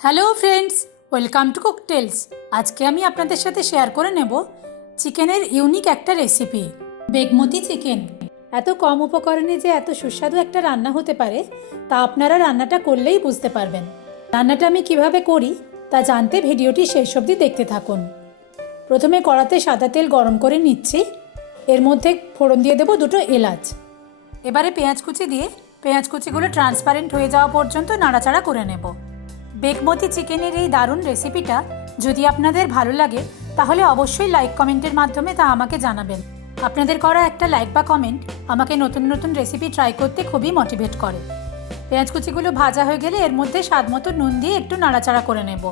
Hello friends, welcome to Cooktails. আজকে আমি আপনাদের সাথে শেয়ার করে নেব চিকেনের ইউনিক একটা রেসিপি, বেগমতি চিকেন। এত কম উপকরণে যে এত সুস্বাদু একটা রান্না হতে পারে তা আপনারা রান্নাটা করলেই বুঝতে পারবেন। রান্নাটা আমি কিভাবে করি তা জানতে ভিডিওটি শেষ অবধি দেখতে থাকুন। প্রথমে কড়াতে সাদা তেল গরম করে নিচ্ছি। এর মধ্যে ফোড়ন দিয়ে দেবো 2টো এলাচ। এবারে পেঁয়াজ কুচি দিয়ে পেঁয়াজ কুচিগুলো ট্রান্সপারেন্ট হয়ে যাওয়া পর্যন্ত নাড়াচাড়া করে নেব। বেগমতি চিকেনের এই দারুণ রেসিপিটা যদি আপনাদের ভালো লাগে তাহলে অবশ্যই লাইক কমেন্টের মাধ্যমে তা আমাকে জানাবেন। আপনাদের করা একটা লাইক বা কমেন্ট আমাকে নতুন নতুন রেসিপি ট্রাই করতে খুবই মোটিভেট করে। পেঁয়াজ কুচিগুলো ভাজা হয়ে গেলে এর মধ্যে স্বাদ মতো নুন দিয়ে একটু নাড়াচাড়া করে নেব।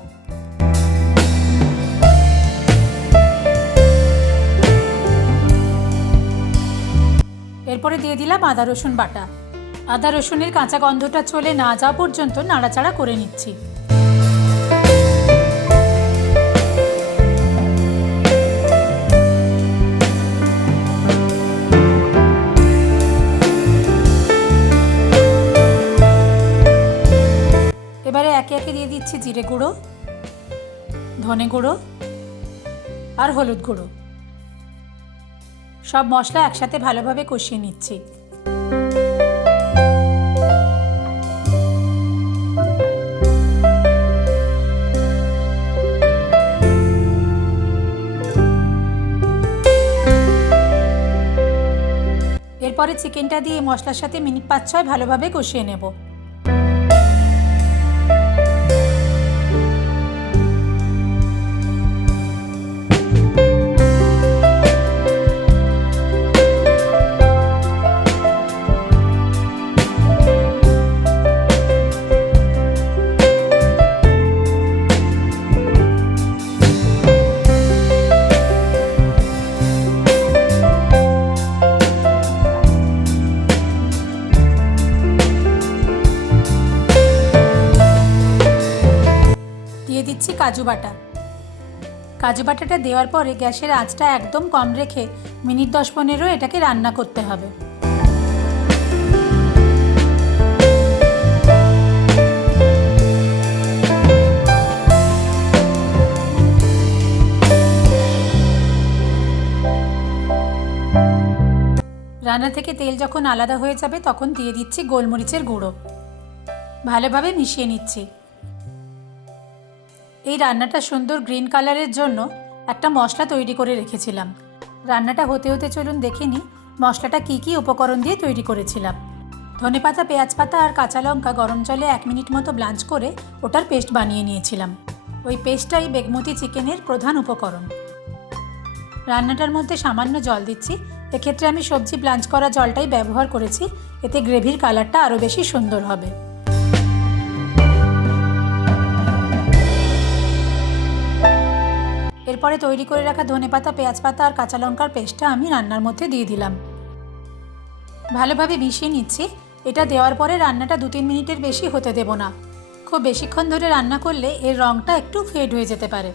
এরপরে দিয়ে দিলাম আদা রসুন বাটা। আদা রসুনের কাঁচা গন্ধটা চলে না যাওয়া পর্যন্ত নাড়াচাড়া করে নিচ্ছি। এবারে একে একে দিয়ে দিচ্ছি জিরে গুঁড়ো, ধনে গুঁড়ো আর হলুদ গুঁড়ো। সব মশলা একসাথে ভালোভাবে কষিয়ে নিচ্ছি। এরপরে চিকেনটা দিয়ে মশলার সাথে মিনিট 5-6 ভালোভাবে কষিয়ে নেব। দিয়ে দিচ্ছি কাজু বাটা। কাজু বাটাটা দেওয়ার পরে গ্যাসের আঁচটা একদম কম রেখে মিনিট 10-15 এটাকে রান্না করতে হবে। রান্না থেকে তেল যখন আলাদা হয়ে যাবে তখন দিয়ে দিচ্ছি গোলমরিচের গুঁড়ো। ভালোভাবে মিশিয়ে নিচ্ছি। এই রান্নাটা সুন্দর গ্রিন কালারের জন্য একটা মশলা তৈরি করে রেখেছিলাম। রান্নাটা হতে হতে চলুন দেখে নিই মশলাটা কী কী উপকরণ দিয়ে তৈরি করেছিলাম। ধনেপাতা, পেঁয়াজ পাতা আর কাঁচা লঙ্কা গরম জলে 1 মিনিট মতো ব্লাঞ্চ করে ওটার পেস্ট বানিয়ে নিয়েছিলাম। ওই পেস্টটাই বেগমতি চিকেনের প্রধান উপকরণ। রান্নাটার মধ্যে সামান্য জল দিচ্ছি। এক্ষেত্রে আমি সবজি ব্লাঞ্চ করা জলটাই ব্যবহার করেছি, এতে গ্রেভির কালারটা আরও বেশি সুন্দর হবে। এরপরে তৈরি করে রাখা ধনেপাতা, পেঁয়াজ পাতা আর কাঁচা লঙ্কার পেস্টটা আমি রান্নার মধ্যে দিয়ে দিলাম। ভালোভাবে মিশিয়ে নিচ্ছি। এটা দেওয়ার পরে রান্নাটা 2-3 মিনিটের বেশি হতে দেব না। খুব বেশিক্ষণ ধরে রান্না করলে এর রঙটা একটু ফেড হয়ে যেতে পারে।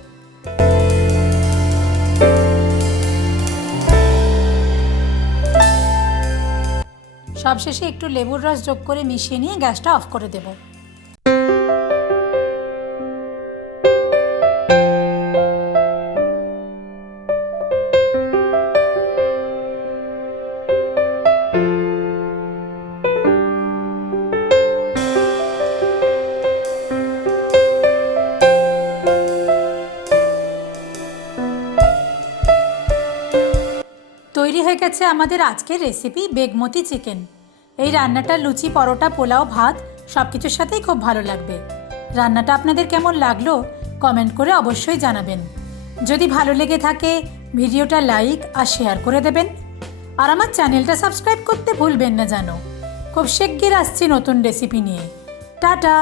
সবশেষে একটু লেবুর রস যোগ করে মিশিয়ে নিয়ে গ্যাসটা অফ করে দেব। তৈরি হয়ে গেছে আমাদের আজকের রেসিপি বেগমতি চিকেন। এই রান্নাটা লুচি, পরোটা, পোলাও, ভাত সব কিছুর সাথেই খুব ভালো লাগবে। রান্নাটা আপনাদের কেমন লাগলো কমেন্ট করে অবশ্যই জানাবেন। যদি ভালো লেগে থাকে ভিডিওটা লাইক আর শেয়ার করে দেবেন। আর আমার চ্যানেলটা সাবস্ক্রাইব করতে ভুলবেন না যেন। খুব শিগগির আসছি নতুন রেসিপি নিয়ে। টাটা।